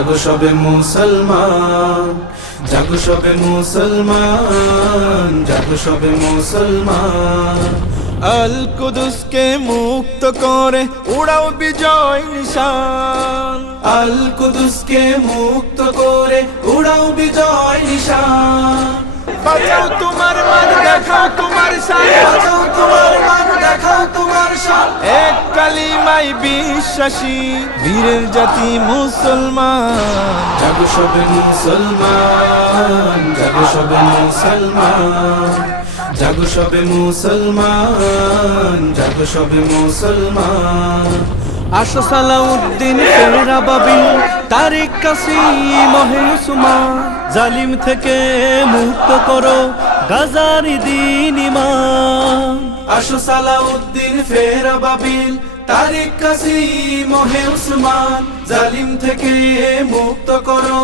জাগো সবে মুসলমান, জাগো সবে মুসলমান, জাগো সবে মুসলমান। আল কুদুসকে মুক্ত করে উড়াও বিজয় নিশান, আল কুদুসকে মুক্ত করে উড়াও বিজয় নিশান। বাঁচাও তোমার মান, দেখাও তোমার শান, বাঁচাও তোমার মান, দেখাও তোমার শান। এক কালিমায় বিশ্বাসী বীরের জাতি মুসলমান। জাগো সবে মুসলমান, জাগো সবে মুসলমান, জাগো সবে মুসলমান, জাগো সবে মুসলমান। আসো সালাউদ্দিন ফেরা বাবিল, তারিক কাসিম উসমান, জালিম থেকে মুক্ত করো গাজার দিন ইমান। আসো সালাউদ্দিন ফেরা বাবিল, তারিক কাসিম উসমান, জালিম থেকে মুক্ত করো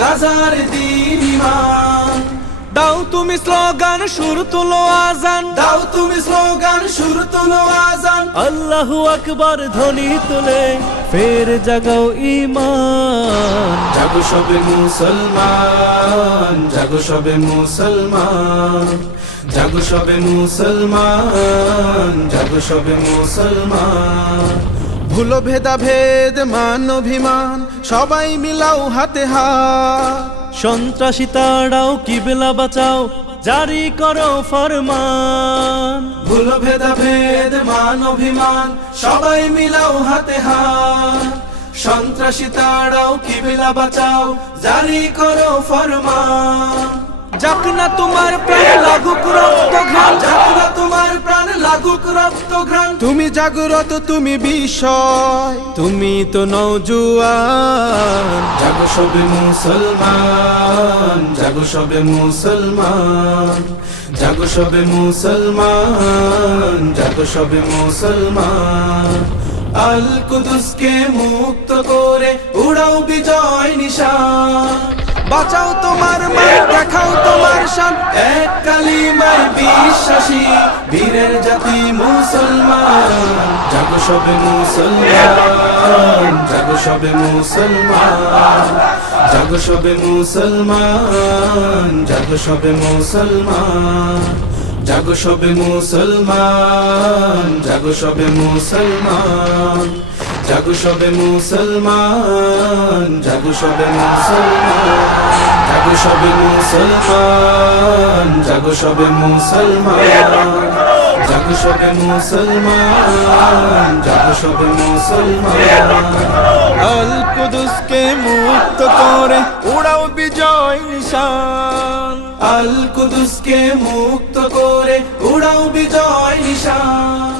গাজার দিন ইমান। দাও তুমি স্লোগান, সুর তুলো আজান, দাও তুমি স্লোগান, সুর তুলো আজান। আল্লাহু আকবার ধ্বনি তুলে ফের জাগাও ঈমান। জাগো সবে মুসলমান, জাগো সবে মুসলমান, জাগো সবে মুসলমান, জাগো সবে মুসলমান। ভুলো ভেদাভেদ মান অভিমান, সবাই মিলাও হাতে হাত। সন্ত্রাসী তাড়াও কিবলা বাঁচাও, জারি করো ফরমান। ভুলো ভেদাভেদ মান অভিমান, সবাই মিলাও হাতে হাত। সন্ত্রাসী তাড়াও কিবলা বাঁচাও, জারি করো ফরমান। যাক না তোমার প্রাণ লাগুক রক্ত ঘ্রাণ, যাক না তোমার প্রাণ লাগুক রক্ত ঘ্রাণ। তুমি জাগ্রত, তুমি বিষয়, তুমি তো নওজোয়ান। জাগো সবে মুসলমান, জাগো সবে মুসলমান, জাগো সবে মুসলমান, জাগো সবে মুসলমান। আল কুদুসকে মুক্ত করে উড়াও বিজয় নিশান। বাঁচাও তোমার মান, দেখাও তোমার শান, এক কালিমায় বিশ্বাসী বীরের জাতি মুসলমান। জাগো সবে মুসলমান, জাগো সবে মুসলমান, জাগো সবে মুসলমান, জাগো সবে মুসলমান, জাগো সবে মুসলমান, জাগো সবে মুসলমান, জাগো সবে মুসলমান, জাগো সবে মুসলমান, জাগো সবে মুসলমান, জাগো সবে মুসলমান, জাগো সবে মুসলমান, জাগো সবে মুসলমান। আল কুদুসকে মুক্ত করে উড়াও বিজয় নিশান, আল কুদুসকে মুক্ত করে উড়াও বিজয় নিশান।